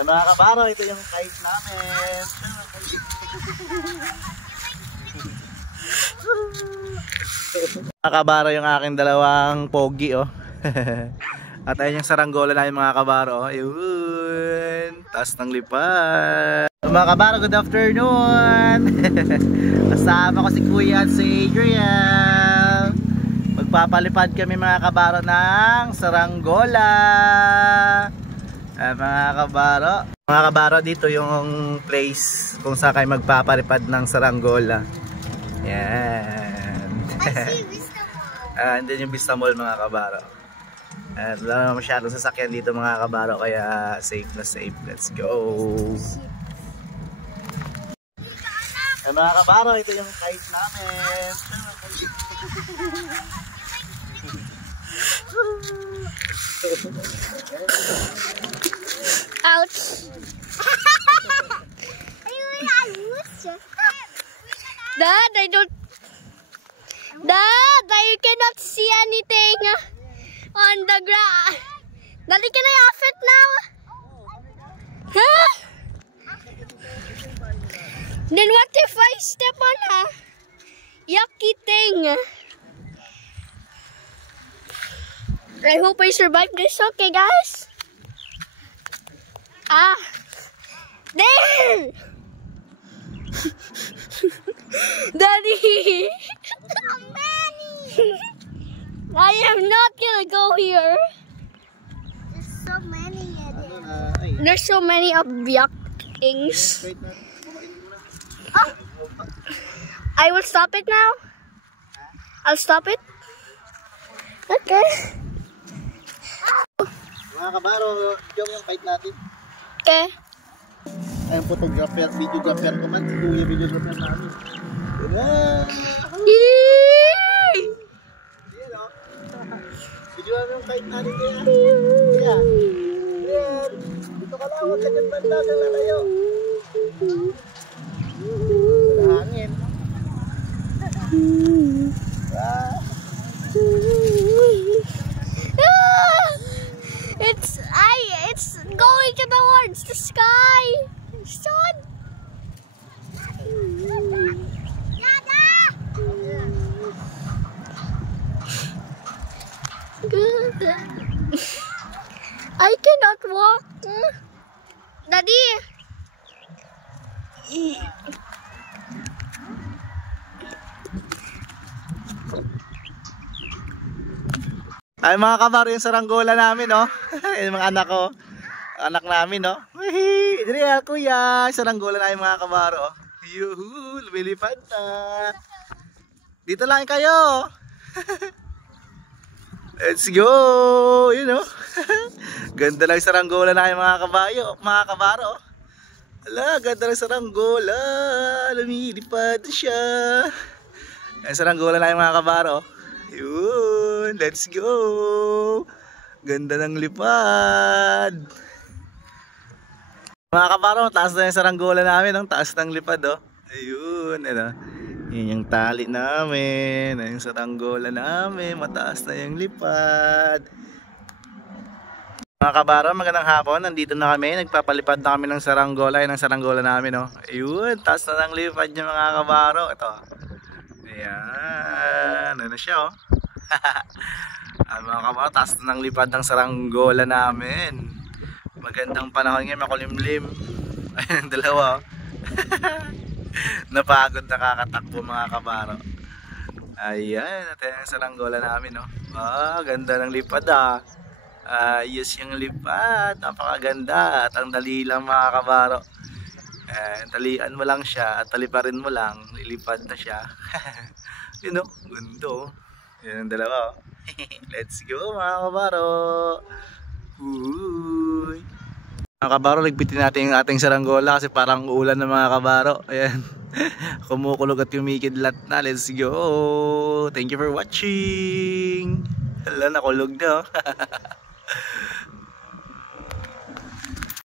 Ay mga kabaro, ito yung kite namin. Mga kabaro, yung aking dalawang pogi oh. At ayun yung saranggola na yung mga kabaro oh. Ayun, taas ng lipad. Mga kabaro, good afternoon. Kasama ko si Kuya at si Adriel. Magpapalipad kami mga kabaro ng saranggola. Mga kabaro, dito yung place kung saan kayo magpapalipad ng saranggola. Yan. Andun yung Vista Mall mga kabaro. At wala naman masyadong sasakyan dito mga kabaro, kaya safe na safe. Let's go. Mga kabaro, ito yung kite namin. Ouch! Dad, Dad, I cannot see anything on the ground. Daddy, can I off it now? Huh? Then what if I step on a yucky thing? I hope I survive this, okay guys? There! Daddy! I am not gonna go here. There's so many of them. There's so many of yuck things. Oh. I will stop it now. I'll stop it. Okay. Mga kabaro, yung kite natin. Okay. Ayun, photographer, videographer ko man. Si Kuya, videographer namin. Yay! Yan o. Videoan yung kite natin kaya. Yan. Dito ka lang, huwag ka dyan banda, lalayo. Wala hangin. It's going towards the sky. Son. Good. I cannot walk. Daddy. Ay mga kabaro, yung saranggola namin oh. Yung mga anak ko. Anak namin oh. Adriel, Kuya, saranggola namin mga kabaro oh. Yuhu, lumilipad na. Dito lang kayo. Let's go. You know. Ganda lang saranggola namin mga kabayo, mga kabaro. Ala, ganda lang saranggola. Lumilipad siya. Yung saranggola namin mga kabaro. Yun, let's go. Ganda ng lipad. Mga kabaro, taas na yung saranggola namin. Ang taas ng lipad oh. Ayun, ano. Yun yung tali namin. Yung saranggola namin. Mataas na yung lipad. Mga kabaro, magandang hapon. Nandito na kami. Nagpapalipad na kami ng saranggola. Yun ang saranggola namin oh. Ayun, taas na ng lipad niya mga kabaro. Ito. Ayan, ano siya oh. Mga kabaro, taas na ng lipad ng saranggola namin. Magandang panahon ngayon, makulimlim. Ayun ang dalawa oh. Napagod, nakakatakbo mga kabaro. Ayan, natin ang saranggola namin oh. Ganda ng lipad ah. Ayos yung lipad, napakaganda. At ang dali lang mga kabaro. Talian mo lang siya at taliparin mo lang, lilipad na siya. You know, gundo. Yan ang dalawa oh. Let's go mga kabaro. Uy. Mga kabaro, ligpitin natin yung ating saranggola kasi parang uulan na mga kabaro. Ayan. Kumukulog at kumikidlat na. Let's go. Thank you for watching. Hala, nakulog na oh.